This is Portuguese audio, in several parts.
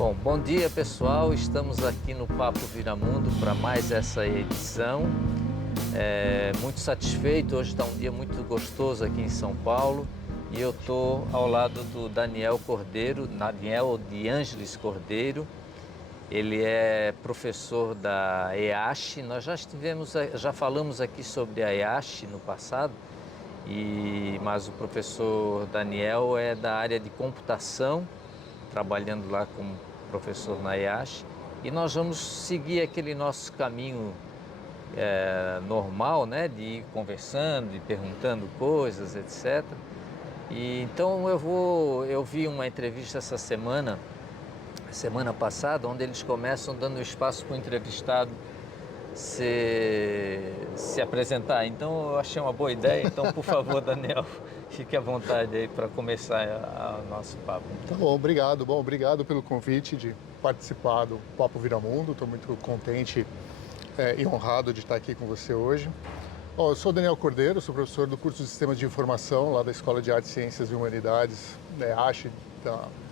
Bom dia pessoal, estamos aqui no Papo Viramundo para mais essa edição. Muito satisfeito, hoje está um dia muito gostoso aqui em São Paulo e eu estou ao lado do Daniel Cordeiro, Daniel de Ângeles Cordeiro. Ele é professor da EASH. Nós já falamos aqui sobre a EASH no passado, mas o professor Daniel é da área de computação, trabalhando lá como professor na EASH, e nós vamos seguir aquele nosso caminho normal, né, de ir conversando, de perguntando coisas, etc. E então eu vi uma entrevista essa semana passada, onde eles começam dando espaço para o entrevistado se apresentar. Então eu achei uma boa ideia. Então, por favor, Daniel, fique à vontade aí para começar o nosso papo. Tá bom, obrigado. Bom, obrigado pelo convite de participar do Papo Viramundo. Estou muito contente e honrado de estar aqui com você hoje. Bom, eu sou Daniel Cordeiro, sou professor do curso de Sistemas de Informação lá da Escola de Artes, Ciências e Humanidades, EASH,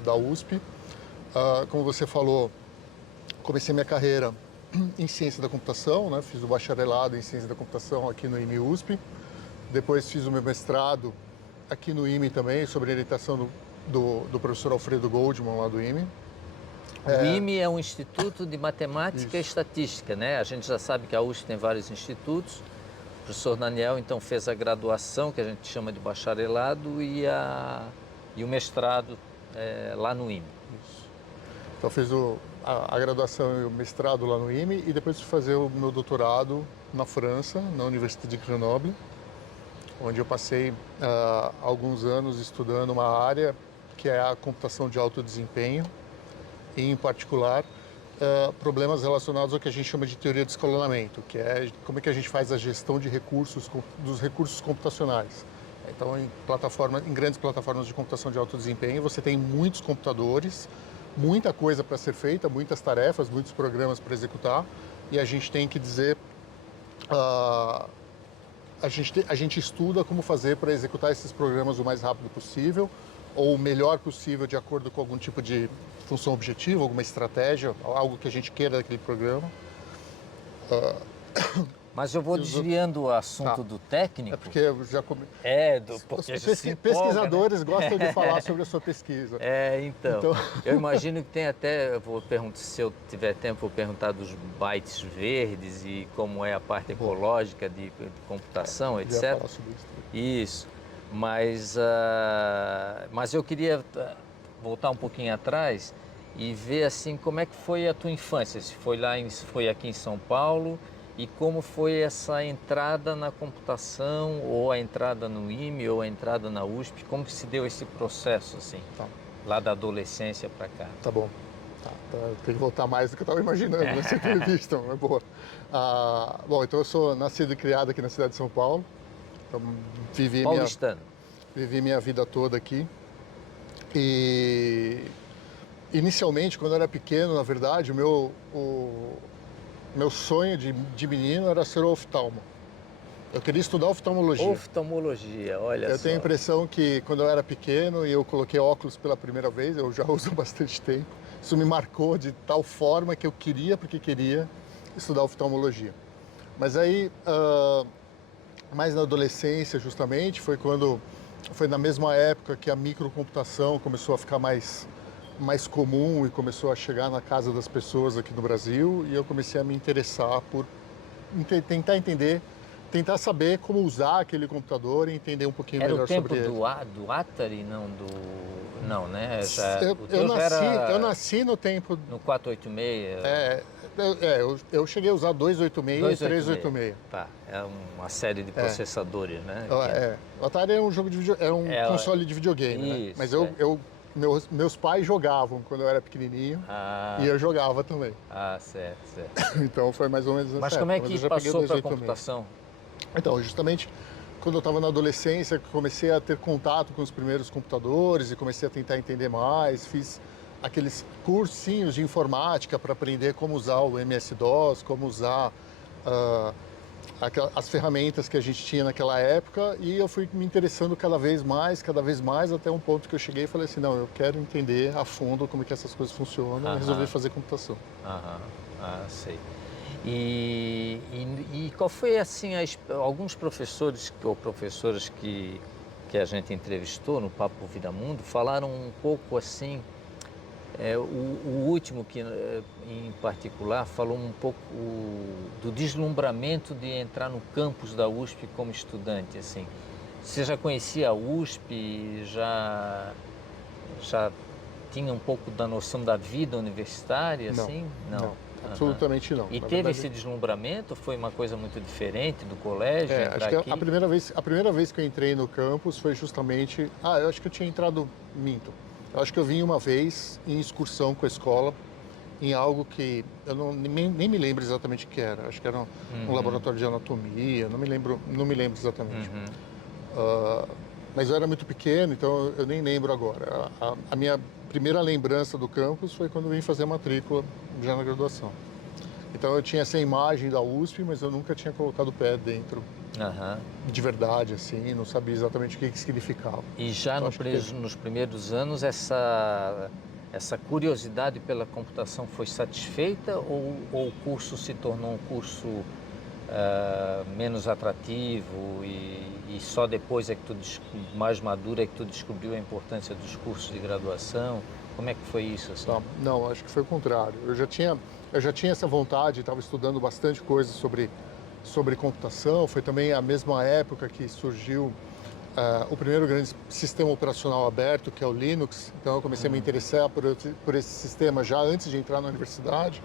da USP. Como você falou, comecei minha carreira em Ciência da Computação, né? Fiz o bacharelado em Ciência da Computação aqui no IME-USP. Depois fiz o meu mestrado aqui no IME também, sob orientação do professor Alfredo Goldman, lá do IME. O IME é um Instituto de Matemática e Isso. Estatística, né? A gente já sabe que a USP tem vários institutos. O professor Daniel, então, fez a graduação, que a gente chama de bacharelado, e o mestrado lá no IME. Isso. Então fiz a graduação e o mestrado lá no IME e depois fui fazer o meu doutorado na França, na Université de Grenoble, onde eu passei alguns anos estudando uma área que é a computação de alto desempenho, e em particular problemas relacionados ao que a gente chama de teoria de escalonamento, que é como é que a gente faz a gestão de dos recursos computacionais. Então, em grandes plataformas de computação de alto desempenho, você tem muitos computadores, muita coisa para ser feita, muitas tarefas, muitos programas para executar, e a gente tem que dizer, a gente estuda como fazer para executar esses programas o mais rápido possível, ou o melhor possível de acordo com algum tipo de função objetiva, alguma estratégia, algo que a gente queira daquele programa. Mas eu vou desviando o assunto do técnico. É porque eu já Porque pesquisadores gostam de falar sobre a sua pesquisa. Então, eu imagino que tem até, eu vou perguntar, se eu tiver tempo, eu vou perguntar dos bytes verdes e como é a parte ecológica de computação, etc. Já falar sobre isso. Isso, mas eu queria voltar um pouquinho atrás e ver assim como é que foi a tua infância, se foi aqui em São Paulo, e como foi essa entrada na computação, ou a entrada no IME, ou a entrada na USP, como que se deu esse processo, assim, lá da adolescência para cá? Tá bom. Tem que voltar mais do que eu estava imaginando nessa entrevista, mas boa. Bom, então eu sou nascido e criado aqui na cidade de São Paulo. Então, Paulistano. Vivi minha vida toda aqui. E inicialmente, quando eu era pequeno, na verdade, o meu sonho de menino era ser oftalmo. Eu queria estudar oftalmologia. Oftalmologia, olha só. Eu tenho a impressão que quando eu era pequeno e eu coloquei óculos pela primeira vez, eu já uso há bastante tempo, isso me marcou de tal forma que eu porque queria estudar oftalmologia. Mas aí, mais na adolescência justamente, foi na mesma época que a microcomputação começou a ficar mais comum e começou a chegar na casa das pessoas aqui no Brasil, e eu comecei a me interessar por tentar saber como usar aquele computador e entender um pouquinho melhor sobre ele. Era o tempo do Atari, não, né? Eu nasci no tempo... No 486? Eu cheguei a usar 286 e 386. Tá, é uma série de processadores, né? O Atari era um console de videogame, isso, né? Mas meus pais jogavam quando eu era pequenininho, e eu jogava também. Certo. Então foi mais ou menos essa Mas época. como é que passou para a computação? Então, justamente quando eu estava na adolescência, comecei a ter contato com os primeiros computadores e comecei a tentar entender mais, fiz aqueles cursinhos de informática para aprender como usar o MS-DOS, como usar as ferramentas que a gente tinha naquela época, e eu fui me interessando cada vez mais, até um ponto que eu cheguei e falei assim, não, eu quero entender a fundo como é que essas coisas funcionam, e resolvi fazer computação. Aham, sei. E qual foi, assim, alguns professores ou professoras que a gente entrevistou no Papo Viramundo falaram um pouco assim, o último que, em particular, falou um pouco do deslumbramento de entrar no campus da USP como estudante, assim. Você já conhecia a USP, já tinha um pouco da noção da vida universitária, Não, assim? não, absolutamente não. E Na teve verdade, esse deslumbramento? Foi uma coisa muito diferente do colégio, acho entrar que aqui? a primeira vez que eu entrei no campus foi justamente, eu acho que eu tinha entrado, minto. Eu acho que eu vim uma vez em excursão com a escola, em algo que eu nem me lembro exatamente o que era. Acho que era um laboratório de anatomia, não me lembro exatamente. Mas eu era muito pequeno, então eu nem lembro agora. A minha primeira lembrança do campus foi quando eu vim fazer a matrícula já na graduação. Então eu tinha essa imagem da USP, mas eu nunca tinha colocado o pé dentro Aham. de verdade, assim, não sabia exatamente o que significava. E já Então, acho que teve. nos primeiros anos, essa curiosidade pela computação foi satisfeita ou o curso se tornou um curso menos atrativo e só depois é que mais maduro é que tu descobriu a importância dos cursos de graduação? Como é que foi isso, assim? Não, acho que foi o contrário. Eu já tinha essa vontade, estava estudando bastante coisa sobre computação. Foi também a mesma época que surgiu o primeiro grande sistema operacional aberto, que é o Linux. Então eu comecei a me interessar por esse sistema já antes de entrar na universidade,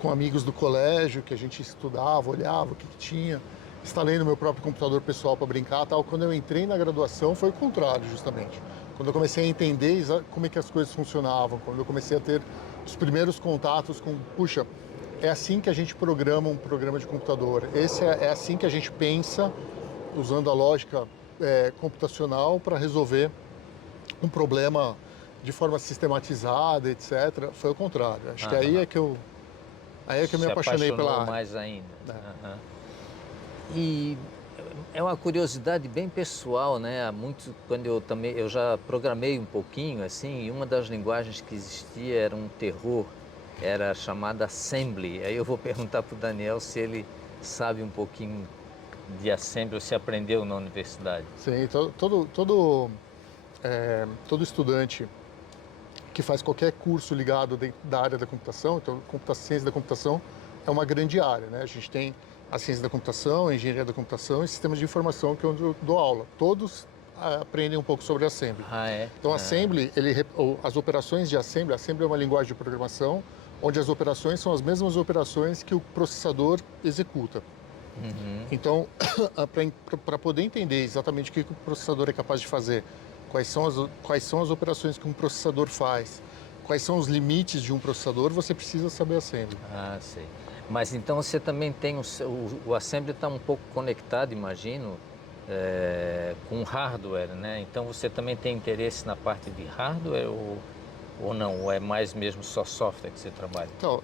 com amigos do colégio, que a gente estudava, olhava o que tinha. Instalei no meu próprio computador pessoal para brincar, tal. Quando eu entrei na graduação foi o contrário, justamente. Quando eu comecei a entender como é que as coisas funcionavam, quando eu comecei a ter os primeiros contatos com, puxa, é assim que a gente programa um programa de computador. É assim que a gente pensa, usando a lógica computacional para resolver um problema de forma sistematizada, etc. Foi o contrário. Acho que aí é que eu me Se apaixonei apaixonou pela área. mais ainda. Né? Aham. E é uma curiosidade bem pessoal, né? Há muito, quando eu já programei um pouquinho assim, e uma das linguagens que existia era um terror, era chamada Assembly. Aí eu vou perguntar para o Daniel se ele sabe um pouquinho de Assembly ou se aprendeu na universidade. Sim, todo estudante que faz qualquer curso ligado da área da computação, então ciência da computação é uma grande área, né? A gente tem a ciência da computação, a engenharia da computação e sistemas de informação, que é onde eu dou aula. Todos aprendem um pouco sobre Assembly. Ah, é? Então, Assembly, as operações de Assembly é uma linguagem de programação onde as operações são as mesmas operações que o processador executa. Então, para poder entender exatamente o que o processador é capaz de fazer, quais são as operações que um processador faz, quais são os limites de um processador, você precisa saber Assembly. Ah, sei. Mas então você também tem o Assembly está um pouco conectado, imagino, com hardware, né? Então você também tem interesse na parte de hardware ou não? Ou é mais mesmo só software que você trabalha? Então,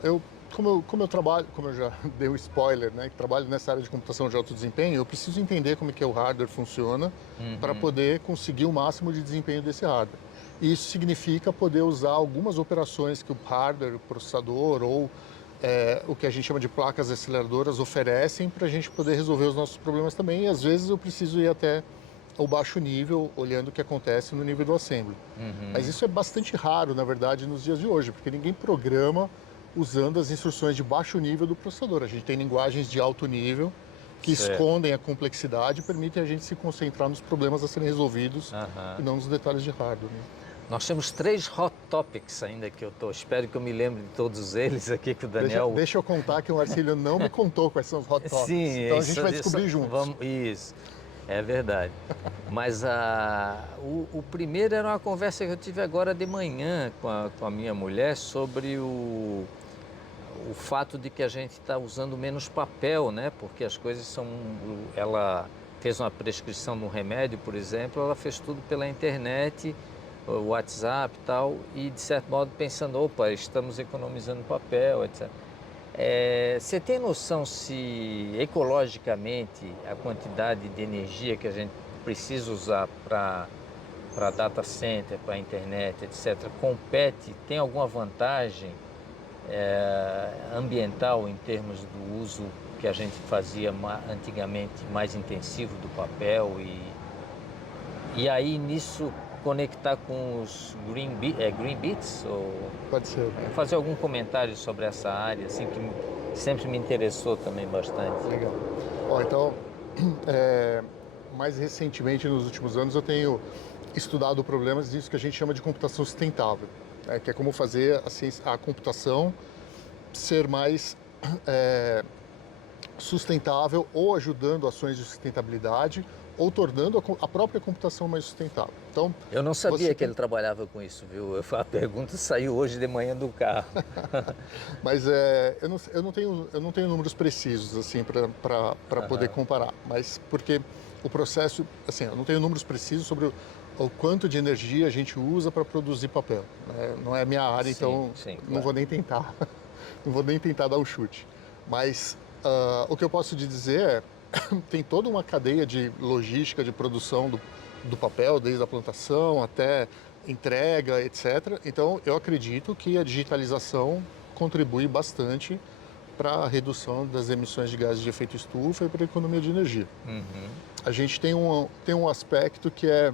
como eu trabalho, como eu já dei um spoiler, né, que trabalho nessa área de computação de alto desempenho, eu preciso entender como é que o hardware funciona para poder conseguir o máximo de desempenho desse hardware. E isso significa poder usar algumas operações que o hardware, o processador ou o que a gente chama de placas aceleradoras oferecem para a gente poder resolver os nossos problemas também. E às vezes eu preciso ir até o baixo nível, olhando o que acontece no nível do assembly. Mas isso é bastante raro, na verdade, nos dias de hoje, porque ninguém programa usando as instruções de baixo nível do processador. A gente tem linguagens de alto nível que Certo. escondem a complexidade e permitem a gente se concentrar nos problemas a serem resolvidos e não nos detalhes de hardware. Né? Nós temos 3 hot topics ainda que espero que eu me lembre de todos eles aqui que o Daniel... Deixa eu contar que o Marcílio não me contou quais são os hot topics. Sim, então a gente vai descobrir juntos. Isso, é verdade. Mas o primeiro era uma conversa que eu tive agora de manhã com a minha mulher sobre o fato de que a gente está usando menos papel, né? Porque as coisas são... Ela fez uma prescrição de um remédio, por exemplo, ela fez tudo pela internet, o WhatsApp e tal, e de certo modo pensando, opa, estamos economizando papel, etc. Você tem noção se ecologicamente a quantidade de energia que a gente precisa usar para data center, para internet, etc., compete, tem alguma vantagem ambiental em termos do uso que a gente fazia antigamente mais intensivo do papel e aí nisso conectar com os green bits ou Pode ser. fazer algum comentário sobre essa área assim que sempre me interessou também bastante. Legal. Ó, então, mais recentemente, nos últimos anos, eu tenho estudado problemas disso que a gente chama de computação sustentável, né? Que é como fazer a computação ser mais sustentável ou ajudando ações de sustentabilidade ou tornando a própria computação mais sustentável. Então, Eu não sabia que ele trabalhava com isso, viu? A pergunta saiu hoje de manhã do carro. Mas eu não tenho números precisos assim para poder comparar, mas porque o processo, assim, eu não tenho números precisos sobre o quanto de energia a gente usa para produzir papel, né? Não é a minha área, então não vou nem tentar, não vou nem tentar dar o chute. Mas o que eu posso te dizer é tem toda uma cadeia de logística de produção do papel, desde a plantação até entrega, etc. Então, eu acredito que a digitalização contribui bastante para a redução das emissões de gases de efeito estufa e para a economia de energia. A gente tem um aspecto que é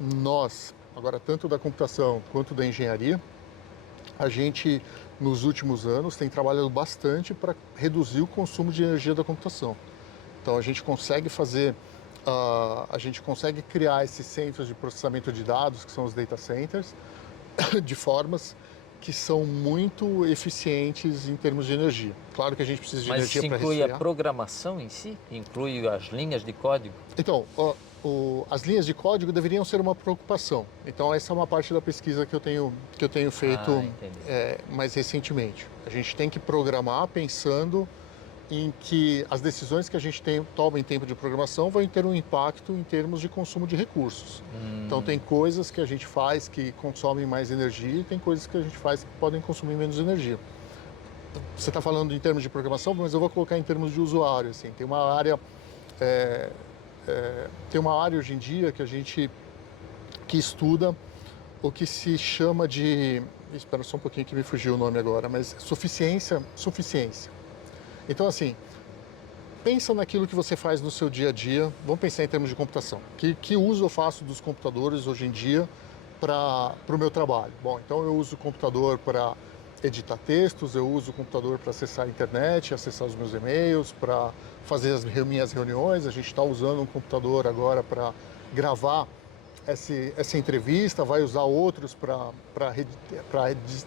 nós, agora tanto da computação quanto da engenharia, a gente, nos últimos anos, tem trabalhado bastante para reduzir o consumo de energia da computação. Então, a gente consegue criar esses centros de processamento de dados, que são os data centers, de formas que são muito eficientes em termos de energia. Claro que a gente precisa de energia para resfriar. Mas inclui a programação em si? Inclui as linhas de código? Então, as linhas de código deveriam ser uma preocupação. Então, essa é uma parte da pesquisa que eu tenho feito mais recentemente. A gente tem que programar pensando em que as decisões que a gente toma em tempo de programação vão ter um impacto em termos de consumo de recursos. Então, tem coisas que a gente faz que consomem mais energia e tem coisas que a gente faz que podem consumir menos energia. Você está falando em termos de programação, mas eu vou colocar em termos de usuário. Assim. Tem uma área hoje em dia que estuda o que se chama de... Espera só um pouquinho que me fugiu o nome agora, mas suficiência. Então, assim, pensa naquilo que você faz no seu dia a dia. Vamos pensar em termos de computação. Que uso eu faço dos computadores hoje em dia para o meu trabalho? Bom, então eu uso o computador para editar textos, eu uso o computador para acessar a internet, acessar os meus e-mails, para fazer as minhas reuniões. A gente está usando um computador agora para gravar essa entrevista, vai usar outros para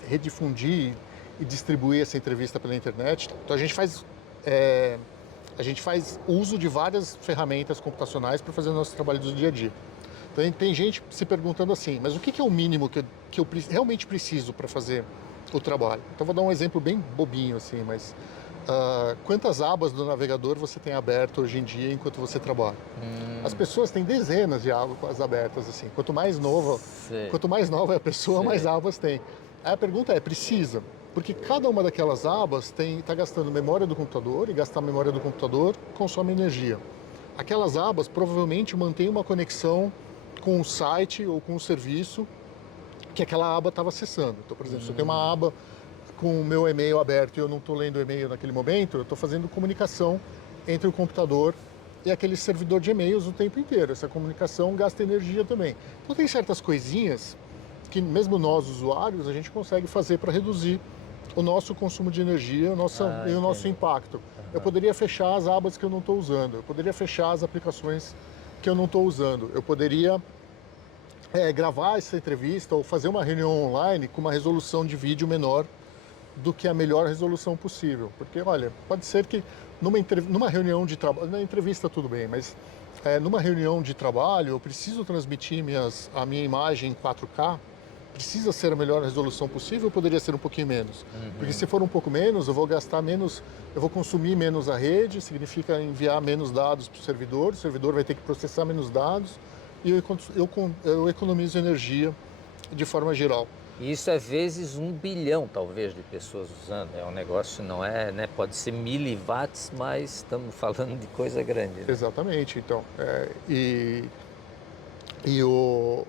redifundir e distribuir essa entrevista pela internet. Então a gente faz uso de várias ferramentas computacionais para fazer o nosso trabalho do dia a dia. Então tem gente se perguntando assim, mas o que é o mínimo que eu realmente preciso para fazer o trabalho? Então vou dar um exemplo bem bobinho assim, mas quantas abas do navegador você tem aberto hoje em dia enquanto você trabalha? As pessoas têm dezenas de abas abertas assim. Quanto mais nova é a pessoa, mais abas tem. Aí a pergunta é, precisa? Porque cada uma daquelas abas está gastando memória do computador e gastar memória do computador consome energia. Aquelas abas provavelmente mantêm uma conexão com o site ou com o serviço que aquela aba estava acessando. Então, por exemplo, se eu tenho uma aba com o meu e-mail aberto e eu não estou lendo o e-mail naquele momento, eu estou fazendo comunicação entre o computador e aquele servidor de e-mails o tempo inteiro. Essa comunicação gasta energia também. Então, tem certas coisinhas que mesmo nós, usuários, a gente consegue fazer para reduzir o nosso consumo de energia e o nosso impacto. Eu poderia fechar as abas que eu não estou usando, eu poderia fechar as aplicações que eu não estou usando, eu poderia gravar essa entrevista ou fazer uma reunião online com uma resolução de vídeo menor do que a melhor resolução possível. Porque, olha, pode ser que numa reunião de trabalho, na entrevista tudo bem, mas numa reunião de trabalho eu preciso transmitir a minha imagem em 4K, precisa ser a melhor resolução possível ou poderia ser um pouquinho menos? Porque se for um pouco menos, eu vou gastar menos, eu vou consumir menos a rede, significa enviar menos dados para o servidor vai ter que processar menos dados e eu economizo energia de forma geral. Isso é vezes 1 bilhão, talvez, de pessoas usando. É um negócio, não é, né? Pode ser miliwatts, mas estamos falando de coisa grande, né? Exatamente. Então, e, o,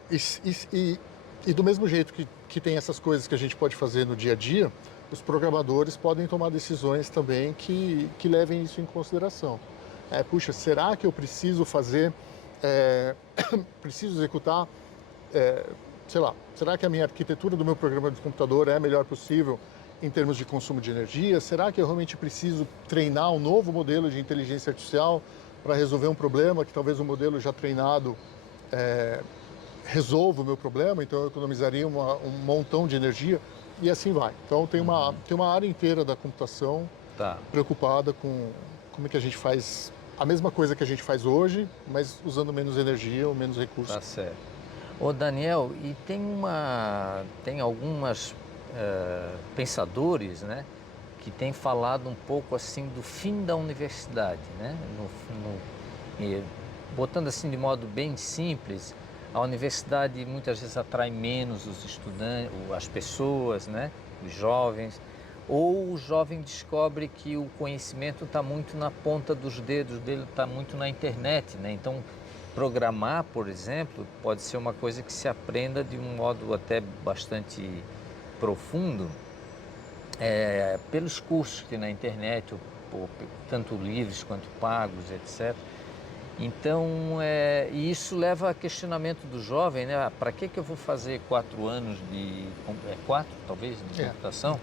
e do mesmo jeito que tem essas coisas que a gente pode fazer no dia a dia, os programadores podem tomar decisões também que levem isso em consideração. Puxa, será que eu preciso fazer, preciso executar, sei lá, será que a minha arquitetura do meu programa de computador é a melhor possível em termos de consumo de energia? Será que eu realmente preciso treinar um novo modelo de inteligência artificial para resolver um problema que talvez o modelo já treinado resolva o meu problema? Então eu economizaria um montão de energia e assim vai. Então tem uma área inteira da computação Tá. preocupada com como é que a gente faz a mesma coisa que a gente faz hoje, mas usando menos energia ou menos recursos. Tá certo. Ô Daniel, e tem algumas pensadores, né, que têm falado um pouco assim do fim da universidade, né? Botando assim de modo bem simples, a universidade muitas vezes atrai menos os estudantes, as pessoas, né, os jovens, ou o jovem descobre que o conhecimento está muito na ponta dos dedos dele, está muito na internet, né? Então programar, por exemplo, pode ser uma coisa que se aprenda de um modo até bastante profundo, pelos cursos que tem na internet, tanto livres quanto pagos, etc. Então, e isso leva a questionamento do jovem, né? Para que eu vou fazer 4 anos de, 4 talvez, de computação?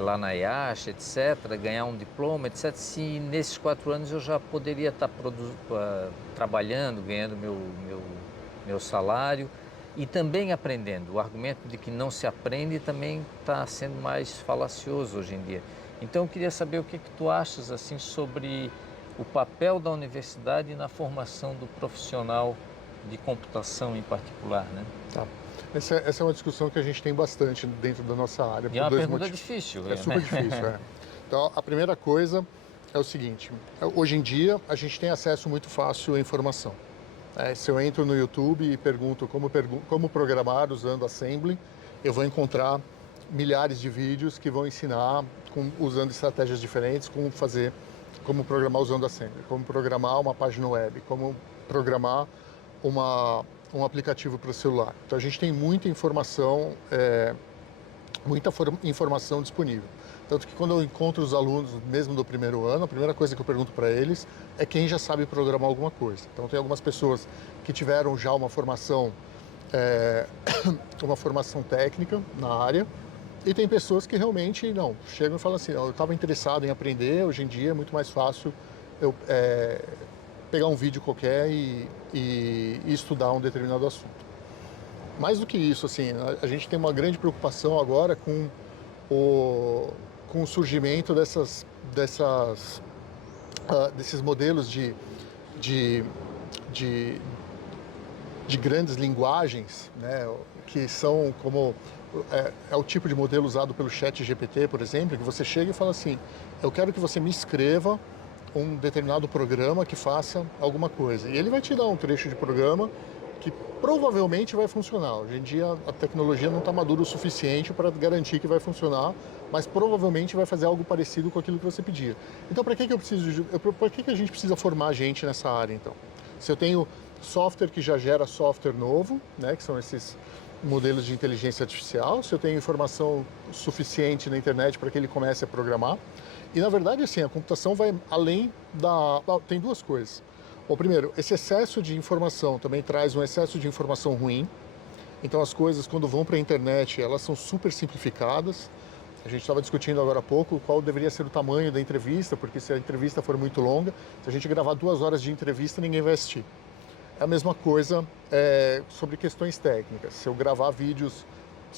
Lá na IASH, etc., ganhar um diploma, etc., se nesses 4 anos eu já poderia estar trabalhando, ganhando meu salário e também aprendendo. O argumento de que não se aprende também está sendo mais falacioso hoje em dia. Então eu queria saber o que tu achas assim sobre o papel da universidade na formação do profissional de computação em particular, né? Tá. Essa é uma discussão que a gente tem bastante dentro da nossa área. E é uma pergunta difícil. É super difícil, Então, a primeira coisa é o seguinte: hoje em dia a gente tem acesso muito fácil à informação. Se eu entro no YouTube e pergunto como programar usando Assembly, eu vou encontrar milhares de vídeos que vão ensinar usando estratégias diferentes como programar usando Assembly, como programar uma página web, como programar um aplicativo para o celular. Então a gente tem muita informação disponível. Tanto que quando eu encontro os alunos, mesmo do primeiro ano, a primeira coisa que eu pergunto para eles é quem já sabe programar alguma coisa. Então tem algumas pessoas que tiveram já uma formação técnica na área, e tem pessoas que realmente não, chegam e falam assim, eu estava interessado em aprender, hoje em dia é muito mais fácil eu pegar um vídeo qualquer e estudar um determinado assunto. Mais do que isso, assim, a gente tem uma grande preocupação agora com o surgimento desses modelos de grandes linguagens, né, que são como o tipo de modelo usado pelo ChatGPT, por exemplo, que você chega e fala assim, eu quero que você me escreva um determinado programa que faça alguma coisa. E ele vai te dar um trecho de programa que provavelmente vai funcionar. Hoje em dia a tecnologia não está madura o suficiente para garantir que vai funcionar, mas provavelmente vai fazer algo parecido com aquilo que você pedia. Então, para que a gente precisa formar gente nessa área, então? Se eu tenho software que já gera software novo, né, que são esses modelos de inteligência artificial, se eu tenho informação suficiente na internet para que ele comece a programar. E, na verdade, assim, a computação vai além tem duas coisas. Bom, primeiro, esse excesso de informação também traz um excesso de informação ruim. Então, as coisas, quando vão para a internet, elas são super simplificadas. A gente estava discutindo agora há pouco qual deveria ser o tamanho da entrevista, porque se a entrevista for muito longa, se a gente gravar 2 horas de entrevista, ninguém vai assistir. É a mesma coisa sobre questões técnicas. Se eu gravar vídeos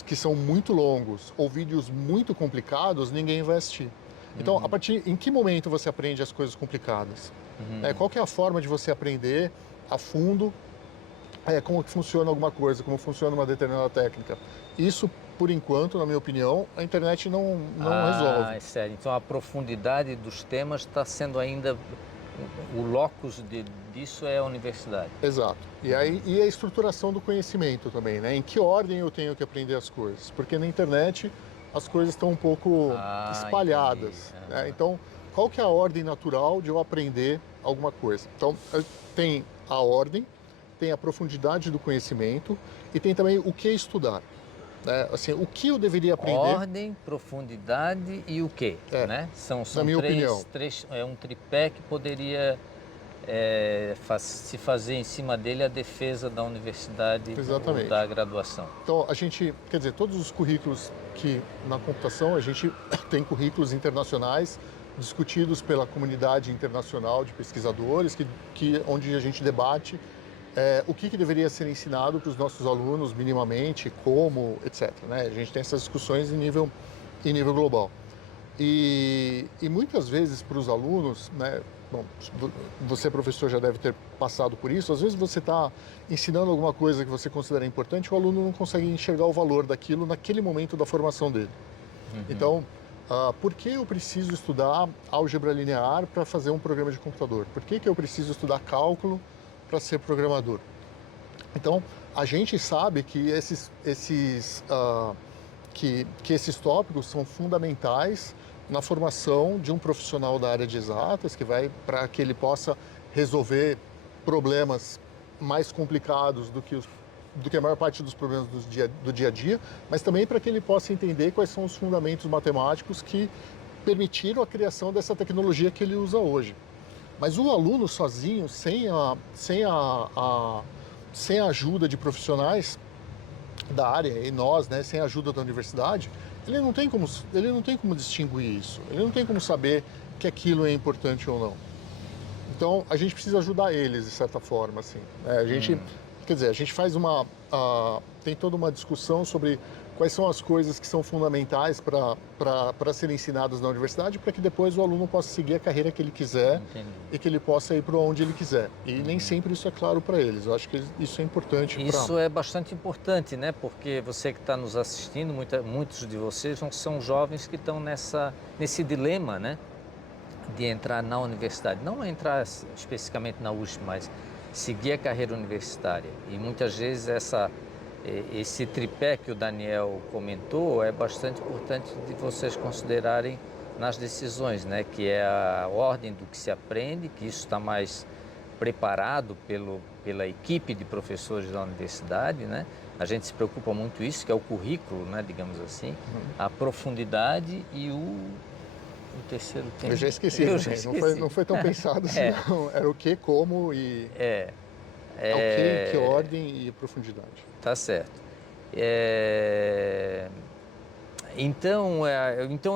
que são muito longos ou vídeos muito complicados, ninguém vai assistir. Então, em que momento você aprende as coisas complicadas? Qual que é a forma de você aprender a fundo como que funciona alguma coisa, como funciona uma determinada técnica? Isso, por enquanto, na minha opinião, a internet não resolve. É sério. Então a profundidade dos temas está sendo ainda o locus disso é a universidade. Exato. E a estruturação do conhecimento também, né? Em que ordem eu tenho que aprender as coisas? Porque na internet as coisas estão um pouco espalhadas, né? Então, qual que é a ordem natural de eu aprender alguma coisa? Então, tem a ordem, tem a profundidade do conhecimento e tem também o que estudar. Né? Assim, o que eu deveria aprender? Ordem, profundidade e o quê? Né? São na minha opinião. É um tripé que poderia se fazer em cima dele a defesa da universidade ou da graduação. Então, a gente, quer dizer, todos os currículos que na computação, a gente tem currículos internacionais discutidos pela comunidade internacional de pesquisadores, onde a gente debate o que deveria ser ensinado para os nossos alunos minimamente, como, etc. Né? A gente tem essas discussões em nível global. E muitas vezes para os alunos, né, bom, você professor já deve ter passado por isso, às vezes você está ensinando alguma coisa que você considera importante, o aluno não consegue enxergar o valor daquilo naquele momento da formação dele. Então, por que eu preciso estudar álgebra linear para fazer um programa de computador? Por que eu preciso estudar cálculo para ser programador? Então, a gente sabe que esses tópicos são fundamentais na formação de um profissional da área de exatas, que vai para que ele possa resolver problemas mais complicados do que a maior parte dos problemas do dia a dia, mas também para que ele possa entender quais são os fundamentos matemáticos que permitiram a criação dessa tecnologia que ele usa hoje. Mas o aluno sozinho, sem a ajuda de profissionais da área, e nós, né, sem a ajuda da universidade, ele não tem como distinguir isso, ele não tem como saber que aquilo é importante ou não. Então, a gente precisa ajudar eles, de certa forma, assim. Quer dizer, a gente faz tem toda uma discussão sobre quais são as coisas que são fundamentais para serem ensinadas na universidade, para que depois o aluno possa seguir a carreira que ele quiser. Entendi. E que ele possa ir para onde ele quiser. E nem sempre isso é claro para eles. Eu acho que isso é importante. Isso é bastante importante, né? Porque você que está nos assistindo, muitos de vocês são jovens que estão nesse dilema, né? De entrar na universidade. Não entrar especificamente na USP, mas seguir a carreira universitária. E muitas vezes esse tripé que o Daniel comentou é bastante importante de vocês considerarem nas decisões, né? Que é a ordem do que se aprende, que isso está mais preparado pela equipe de professores da universidade, né? A gente se preocupa muito isso, que é o currículo, né? Digamos assim, a profundidade e o terceiro tema. Eu já esqueci, não foi tão pensado assim, não. Era o que, como e... o que ordem e profundidade. Tá certo. Então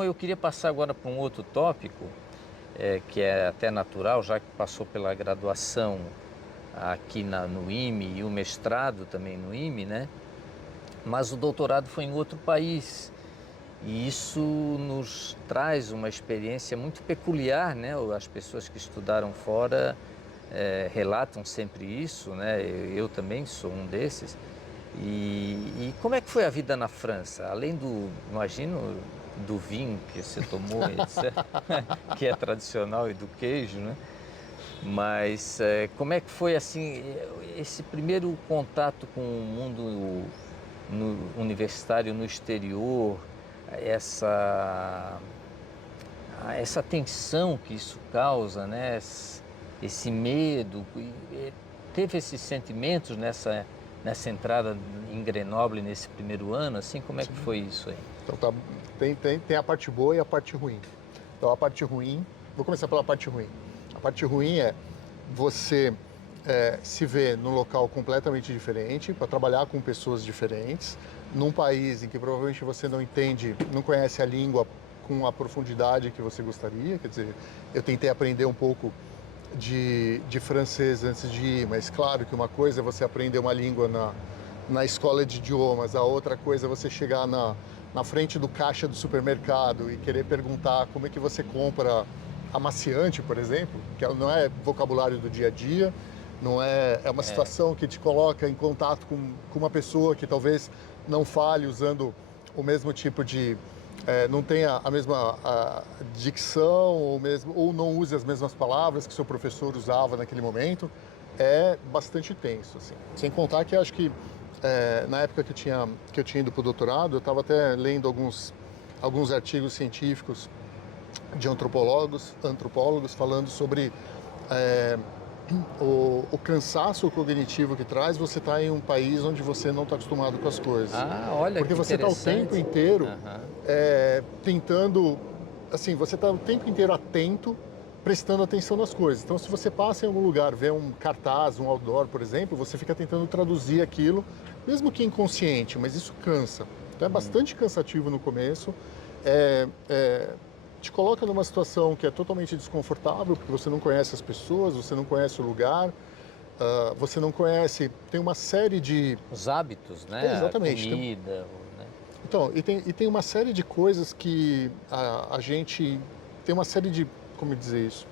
eu queria passar agora para um outro tópico, que é até natural, já que passou pela graduação aqui no IME e o mestrado também no IME, né? Mas o doutorado foi em outro país. E isso nos traz uma experiência muito peculiar, né? As pessoas que estudaram fora relatam sempre isso, né? Eu também sou um desses. E como é que foi a vida na França? Além imagino, do vinho que você tomou, etc., que é tradicional, e do queijo, né? Mas como é que foi, assim, esse primeiro contato com o mundo universitário no exterior, essa tensão que isso causa, né? Esse medo, teve esses sentimentos nessa entrada em Grenoble nesse primeiro ano, assim, como é que foi isso aí? Então tem a parte boa e a parte ruim. Então a parte ruim, vou começar pela parte ruim. A parte ruim é você se ver num local completamente diferente, para trabalhar com pessoas diferentes, num país em que provavelmente você não conhece a língua com a profundidade que você gostaria. Quer dizer, eu tentei aprender um pouco de francês antes de ir, mas claro que uma coisa é você aprender uma língua na escola de idiomas, a outra coisa é você chegar na frente do caixa do supermercado e querer perguntar como é que você compra amaciante, por exemplo, que não é vocabulário do dia a dia, não é uma situação que te coloca em contato com uma pessoa que talvez não fale usando o mesmo tipo de não tenha a mesma dicção ou não use as mesmas palavras que seu professor usava naquele momento, é bastante tenso, assim. Sem contar que acho que na época que eu tinha ido para o doutorado, eu estava até lendo alguns artigos científicos de antropólogos falando sobre o cansaço cognitivo que traz você estar em um país onde você não está acostumado com as coisas. Ah, olha Porque que você está o tempo inteiro tentando, assim, você está o tempo inteiro atento, prestando atenção nas coisas. Então, se você passa em algum lugar, vê um cartaz, um outdoor, por exemplo, você fica tentando traduzir aquilo, mesmo que inconsciente, mas isso cansa. Então, é bastante cansativo no começo. Te coloca numa situação que é totalmente desconfortável, porque você não conhece as pessoas, você não conhece o lugar, você não conhece... Tem uma série de... Os hábitos, né? Exatamente. A comida, né? Então, e tem uma série de coisas que a gente... Tem uma série de... Como dizer isso?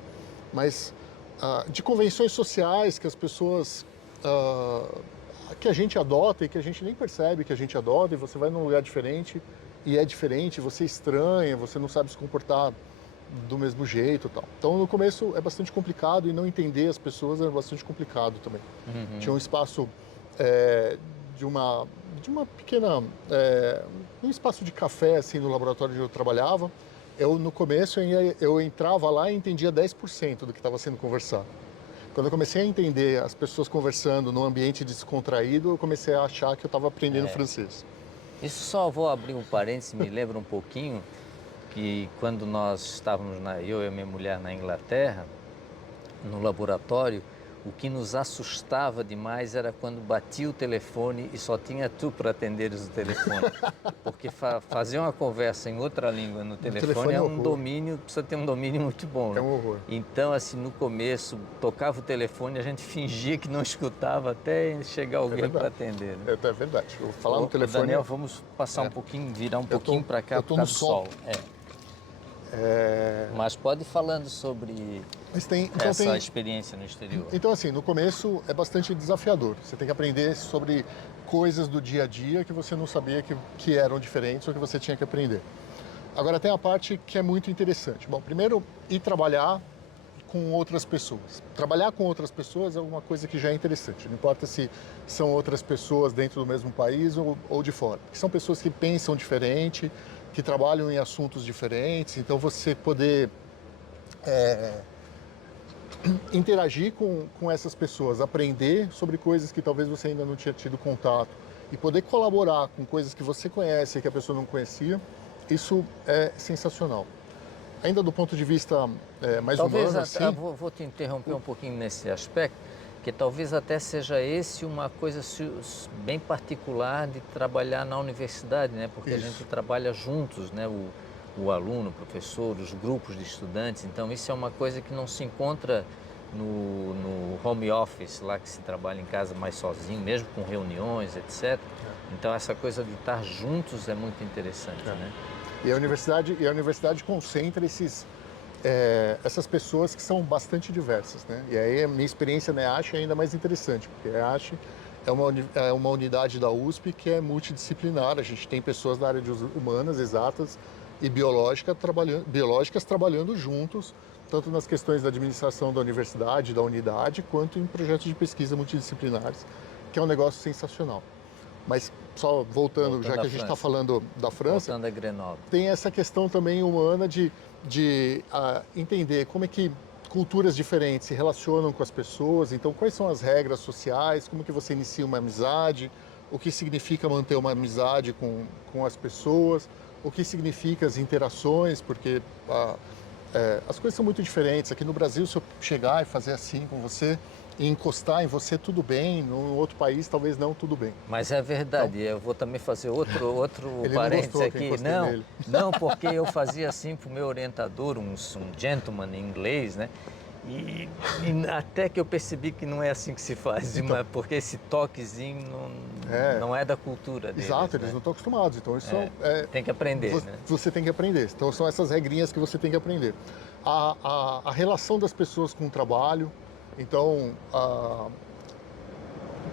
Mas de convenções sociais que as pessoas... que a gente adota e que a gente nem percebe que a gente adota, e você vai num lugar diferente e é diferente, você estranha, você não sabe se comportar do mesmo jeito e tal. Então, no começo é bastante complicado e não entender as pessoas é bastante complicado também. Tinha um espaço de uma pequena... um espaço de café, assim, no laboratório onde eu trabalhava. No começo, eu entrava lá e entendia 10% do que estava sendo conversado. Quando eu comecei a entender as pessoas conversando num ambiente descontraído, eu comecei a achar que eu estava aprendendo francês. Isso só vou abrir um parênteses, me lembra um pouquinho que quando nós estávamos, eu e a minha mulher na Inglaterra, no laboratório, o que nos assustava demais era quando batia o telefone e só tinha tu para atenderes o telefone. Porque fazer uma conversa em outra língua no telefone é um domínio, precisa ter um domínio muito bom. Né? É um horror. Então, assim, no começo, tocava o telefone, a gente fingia que não escutava até chegar alguém para atender. Né? É verdade. Eu falar no telefone... Daniel, vamos passar um pouquinho, virar um pouquinho para cá por causa do sol. Mas pode ir falando sobre essa experiência no exterior. Então, assim, no começo é bastante desafiador. Você tem que aprender sobre coisas do dia a dia que você não sabia que eram diferentes ou que você tinha que aprender. Agora, tem a parte que é muito interessante. Bom, primeiro, ir trabalhar com outras pessoas. Trabalhar com outras pessoas é uma coisa que já é interessante. Não importa se são outras pessoas dentro do mesmo país ou de fora. Porque são pessoas que pensam diferente, que trabalham em assuntos diferentes, então você poder interagir com essas pessoas, aprender sobre coisas que talvez você ainda não tinha tido contato e poder colaborar com coisas que você conhece e que a pessoa não conhecia, isso é sensacional. Ainda do ponto de vista mais humano, assim... Vou te interromper um pouquinho nesse aspecto, que talvez até seja esse uma coisa bem particular de trabalhar na universidade, né? Porque a gente trabalha juntos, né? O aluno, o professor, os grupos de estudantes. Então, isso é uma coisa que não se encontra no home office, lá que se trabalha em casa mais sozinho, mesmo com reuniões, etc. Então, essa coisa de estar juntos é muito interessante, né? E a universidade concentra essas pessoas que são bastante diversas, né? E aí a minha experiência na EASH é ainda mais interessante, porque a EASH é uma unidade da USP que é multidisciplinar. A gente tem pessoas da área de humanas, exatas e biológicas trabalhando juntos, tanto nas questões da administração da universidade, da unidade, quanto em projetos de pesquisa multidisciplinares, que é um negócio sensacional. Mas só voltando já que a gente está falando da França, voltando a Grenoble, tem essa questão também humana de entender como é que culturas diferentes se relacionam com as pessoas. Então, quais são as regras sociais, como que você inicia uma amizade, o que significa manter uma amizade com as pessoas, o que significa as interações, porque as coisas são muito diferentes. Aqui no Brasil, se eu chegar e fazer assim com você e encostar em você, tudo bem. No outro país, talvez não, tudo bem. Mas é verdade. Então, eu vou também fazer outro parênteses aqui. Não, porque eu fazia assim para o meu orientador, um gentleman em inglês, né? E até que eu percebi que não é assim que se faz, então, porque esse toquezinho não é da cultura deles. Exato, eles não estão acostumados. Então, isso tem que aprender, né? Você tem que aprender. Então, são essas regrinhas que você tem que aprender. A relação das pessoas com o trabalho. Então,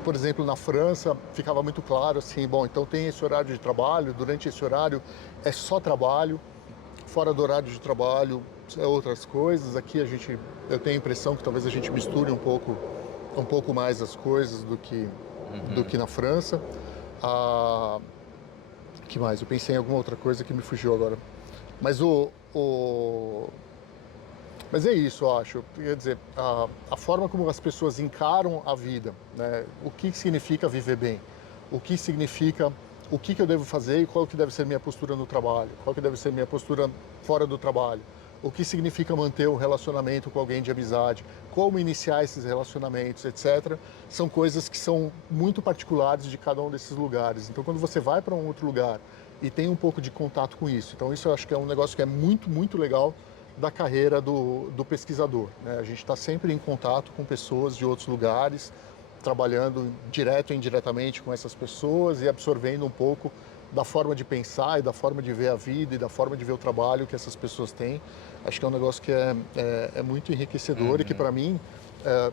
por exemplo, na França, ficava muito claro assim, bom, então tem esse horário de trabalho, durante esse horário é só trabalho, fora do horário de trabalho é outras coisas. Aqui eu tenho a impressão que talvez a gente misture um pouco mais as coisas do que na França. Ah, que mais? Eu pensei em alguma outra coisa que me fugiu agora. Mas mas é isso, eu acho. Quer dizer, a forma como as pessoas encaram a vida, né? O que significa viver bem? O que significa, o que eu devo fazer e qual que deve ser minha postura no trabalho? Qual que deve ser minha postura fora do trabalho? O que significa manter um relacionamento com alguém de amizade? Como iniciar esses relacionamentos, etc. São coisas que são muito particulares de cada um desses lugares. Então, quando você vai para um outro lugar e tem um pouco de contato com isso, então isso eu acho que é um negócio que é muito, muito legal da carreira do pesquisador, né? A gente está sempre em contato com pessoas de outros lugares, trabalhando direto ou indiretamente com essas pessoas e absorvendo um pouco da forma de pensar e da forma de ver a vida e da forma de ver o trabalho que essas pessoas têm. Acho que é um negócio que é muito enriquecedor e que, para mim,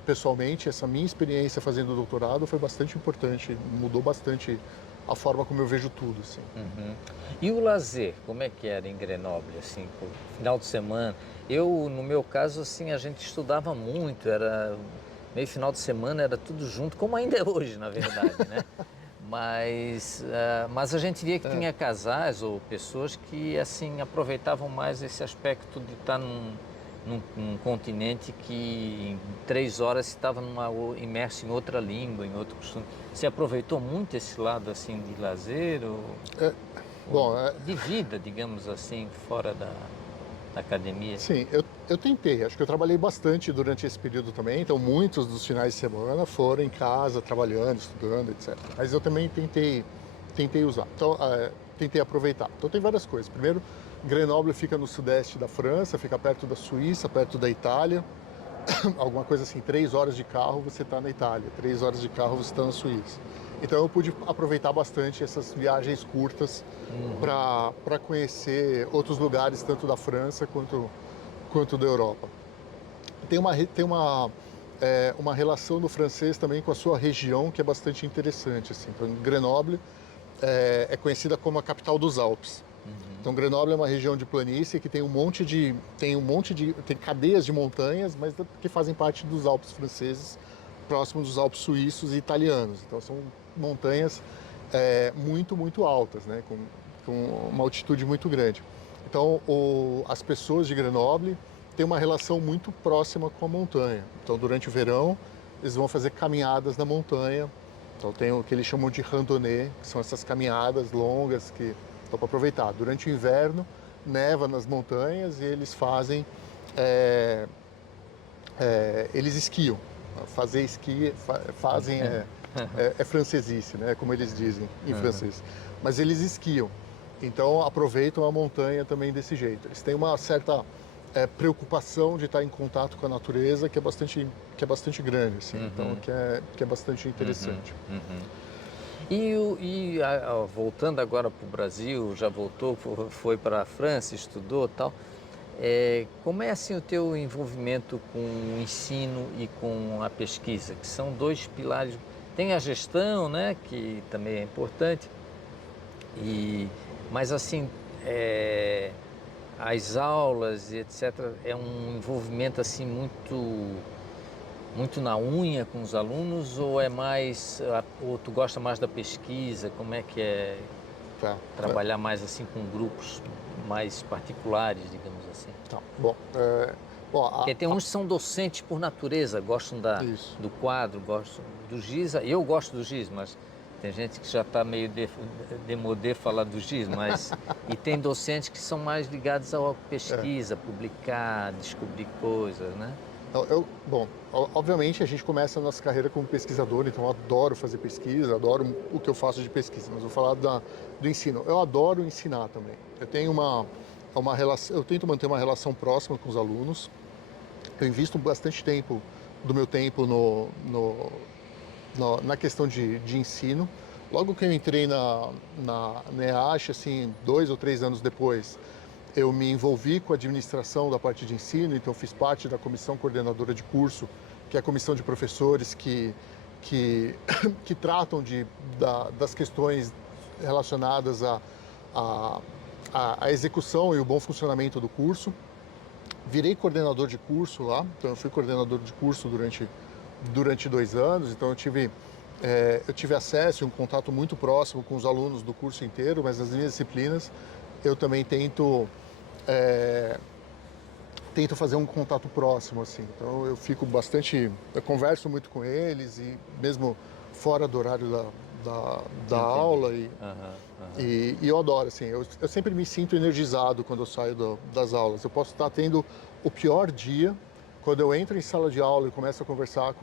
pessoalmente, essa minha experiência fazendo o doutorado foi bastante importante, mudou bastante a forma como eu vejo tudo, assim. E o lazer, como é que era em Grenoble, assim, por final de semana? Eu, no meu caso, assim, a gente estudava muito, era meio final de semana, era tudo junto, como ainda é hoje, na verdade, né? Mas a gente via que tinha casais ou pessoas que, assim, aproveitavam mais esse aspecto de estar num continente que em 3 horas estava imerso em outra língua, em outro costume. Você aproveitou muito esse lado, assim, de lazer ou Bom, de vida, digamos assim, fora da academia? sim, eu tentei. Acho que eu trabalhei bastante durante esse período também. Então, muitos dos finais de semana foram em casa, trabalhando, estudando, etc. Mas eu também tentei usar. Então, tentei aproveitar. Então, tem várias coisas. Primeiro, Grenoble fica no sudeste da França, fica perto da Suíça, perto da Itália. Alguma coisa assim, 3 horas de carro você está na Itália, 3 horas de carro você está na Suíça. Então eu pude aproveitar bastante essas viagens curtas para conhecer outros lugares, tanto da França quanto da Europa. Tem uma relação do francês também com a sua região que é bastante interessante. Assim. Então, Grenoble é conhecida como a capital dos Alpes. Então, Grenoble é uma região de planície que tem tem cadeias de montanhas, mas que fazem parte dos Alpes franceses, próximos dos Alpes suíços e italianos. Então, são montanhas muito, muito altas, né? Com uma altitude muito grande. Então, as pessoas de Grenoble têm uma relação muito próxima com a montanha. Então, durante o verão, eles vão fazer caminhadas na montanha. Então, tem o que eles chamam de randonnée, que são essas caminhadas longas que estão para aproveitar. Durante o inverno, neva nas montanhas e eles eles esquiam. Fazer esqui, fazem é francesice, né? Como eles dizem em francês. Mas eles esquiam. Então aproveitam a montanha também desse jeito. Eles têm uma certa preocupação de estar em contato com a natureza que é bastante grande, assim. Então que é bastante interessante. Voltando agora para o Brasil, já voltou, foi para a França, estudou e tal. Como é assim o teu envolvimento com o ensino e com a pesquisa, que são dois pilares? Tem a gestão, né, que também é importante, mas assim, as aulas e etc. é um envolvimento assim muito na unha com os alunos ou ou tu gosta mais da pesquisa? Como é que é Tá. trabalhar mais assim com grupos mais particulares, digamos assim? Tá. Bom, Porque tem uns que são docentes por natureza, gostam isso. do quadro, gostam do giz. Eu gosto do giz, mas tem gente que já está meio demodé falar do giz, e tem docentes que são mais ligados à pesquisa, publicar, descobrir coisas, né? Bom, obviamente a gente começa a nossa carreira como pesquisador, então eu adoro fazer pesquisa, adoro o que eu faço de pesquisa, mas vou falar do ensino. Eu adoro ensinar também. Eu tenho uma relação, eu tento manter uma relação próxima com os alunos. Eu invisto bastante tempo do meu tempo na questão de ensino. Logo que eu entrei na EASH, assim, 2 ou 3 anos depois, eu me envolvi com a administração da parte de ensino, então fiz parte da comissão coordenadora de curso, que é a comissão de professores que que tratam das questões relacionadas à execução e o bom funcionamento do curso. Virei coordenador de curso lá, então eu fui coordenador de curso durante 2 anos, então eu tive acesso e um contato muito próximo com os alunos do curso inteiro, mas nas minhas disciplinas eu também tento fazer um contato próximo, assim. Então eu converso muito com eles e mesmo fora do horário da aula e eu adoro, assim, eu sempre me sinto energizado quando eu saio das aulas. Eu posso estar tendo o pior dia, quando eu entro em sala de aula e começo a conversar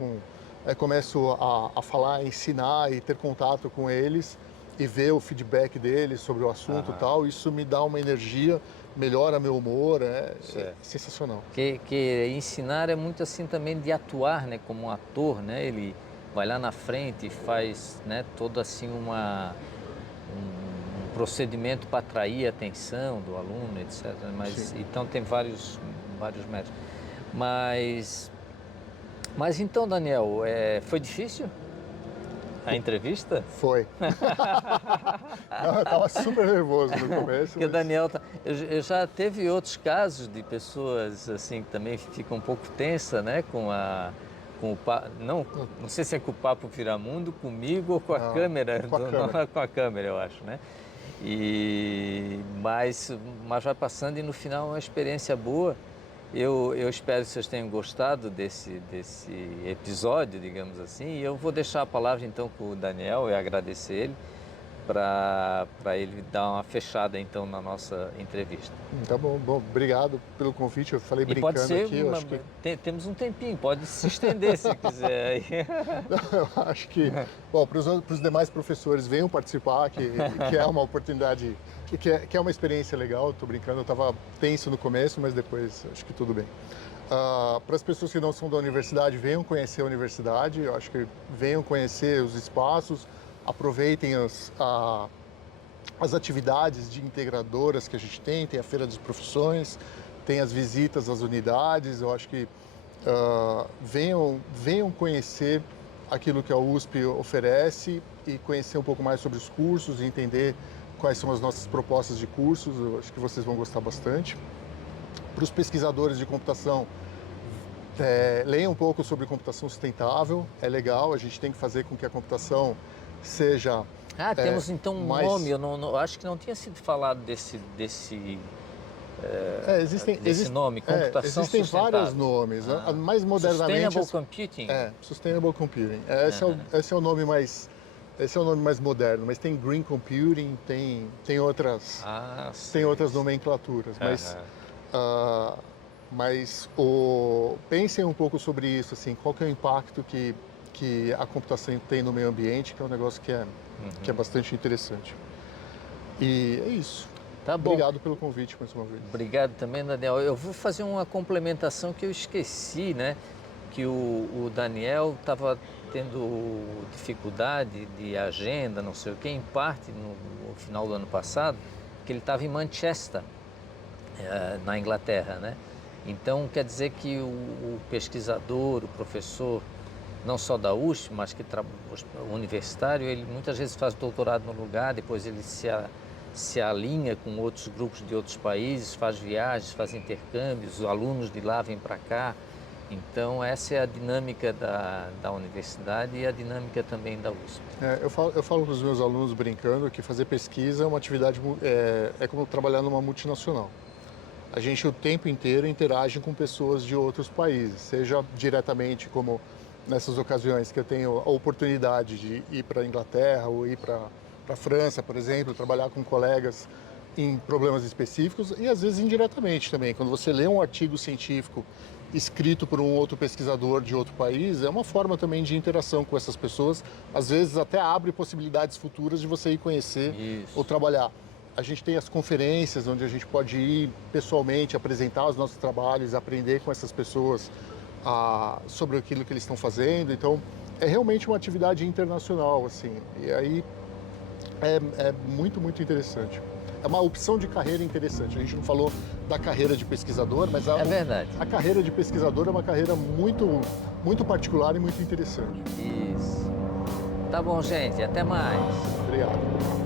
começo a falar, a ensinar e ter contato com eles e ver o feedback deles sobre o assunto e tal, isso me dá uma energia, melhora meu humor, é sensacional. Que ensinar é muito assim também de atuar, né, como um ator, né, ele vai lá na frente e faz, né, todo assim um procedimento para atrair a atenção do aluno, etc. Mas então tem vários métodos. Mas então, Daniel, foi difícil a entrevista? Foi. Não, eu estava super nervoso no começo. Porque o Daniel, eu já teve outros casos de pessoas assim que também ficam um pouco tensa, né, não sei se é com o Papo Viramundo, comigo ou com a câmera, com a câmera, eu acho, né? Mas vai passando e no final é uma experiência boa. Eu espero que vocês tenham gostado desse episódio, digamos assim, e eu vou deixar a palavra então com o Daniel e agradecer ele para ele dar uma fechada então na nossa entrevista. Tá bom, obrigado pelo convite, eu falei brincando pode ser aqui. Eu acho que... temos um tempinho, pode se estender se quiser. Eu acho que, bom, para os demais professores, venham participar, que é uma oportunidade, que é uma experiência legal. Estou brincando, eu estava tenso no começo, mas depois acho que tudo bem. Para as pessoas que não são da universidade, venham conhecer a universidade, eu acho que venham conhecer os espaços, aproveitem as atividades de integradoras que a gente tem a Feira das Profissões, tem as visitas às unidades. Eu acho que venham conhecer aquilo que a USP oferece e conhecer um pouco mais sobre os cursos e entender quais são as nossas propostas de cursos. Eu acho que vocês vão gostar bastante. Para os pesquisadores de computação, leiam um pouco sobre computação sustentável, é legal, a gente tem que fazer com que a computação seja... temos então um nome, eu acho que não tinha sido falado desse nome, computação existem sustentável. vários nomes, mais modernamente... Sustainable Computing. Sustainable Computing. Esse é o nome mais moderno, mas tem Green Computing, tem outras nomenclaturas, mas pensem um pouco sobre isso, assim, qual que é o impacto que a computação tem no meio ambiente, que é um negócio que é bastante interessante. E é isso. Tá bom. Obrigado pelo convite mais uma vez. Obrigado também, Daniel. Eu vou fazer uma complementação que eu esqueci, né? Que o Daniel estava tendo dificuldade de agenda, não sei o quê, em parte no final do ano passado, que ele estava em Manchester, na Inglaterra, né? Então, quer dizer que o pesquisador, o professor, não só da USP, mas o universitário, ele muitas vezes faz doutorado no lugar, depois ele se alinha com outros grupos de outros países, faz viagens, faz intercâmbios, os alunos de lá vêm para cá. Então, essa é a dinâmica da universidade e a dinâmica também da USP. Eu falo para os meus alunos brincando que fazer pesquisa é uma atividade, é como trabalhar numa multinacional. A gente o tempo inteiro interage com pessoas de outros países, seja diretamente, como nessas ocasiões que eu tenho a oportunidade de ir para a Inglaterra ou ir para a França, por exemplo, trabalhar com colegas em problemas específicos, e às vezes indiretamente também. Quando você lê um artigo científico escrito por um outro pesquisador de outro país, é uma forma também de interação com essas pessoas, às vezes até abre possibilidades futuras de você ir conhecer ou trabalhar. A gente tem as conferências onde a gente pode ir pessoalmente, apresentar os nossos trabalhos, aprender com essas pessoas sobre aquilo que eles estão fazendo. Então, é realmente uma atividade internacional, assim, e aí é muito, muito interessante. É uma opção de carreira interessante. A gente não falou da carreira de pesquisador, mas verdade. A carreira de pesquisador é uma carreira muito, muito particular e muito interessante. Isso. Tá bom, gente. Até mais. Obrigado.